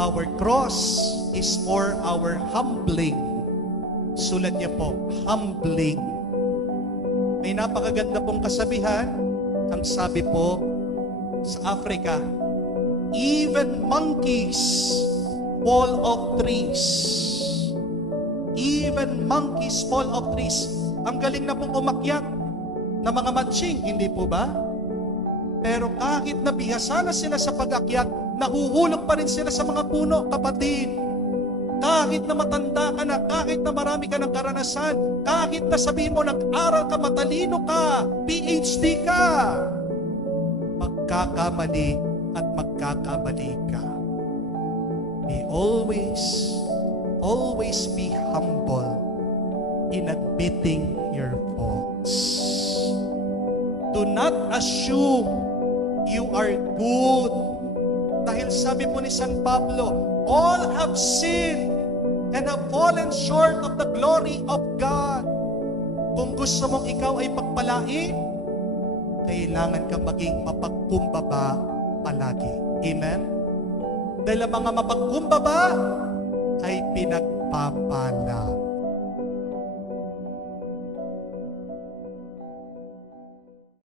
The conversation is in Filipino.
Our cross is for our humbling. Sulat niya po, humbling. May napakaganda pong kasabihan. Ang sabi po sa Africa, even monkeys fall off trees. Even monkeys fall off trees. Ang galing na pong umakyat na mga matching, hindi po ba? Pero kahit nabihasa na sila sa pag-akyat, nahuhulog pa rin sila sa mga puno, kapatid. Kahit na matanda ka na, kahit na marami ka ng karanasan, kahit na sabihin mo nag-aral ka, matalino ka, PhD ka, magkakamali at magkakamali ka. Be always be humble in admitting your faults. Do not assume you are good. Dahil sabi po ni San Pablo, all have sinned and have fallen short of the glory of God. Kung gusto mong ikaw ay pagpalain, kailangan ka maging mapagkumbaba palagi. Amen? Dahil ang mga mapagkumbaba ay pinagpapala.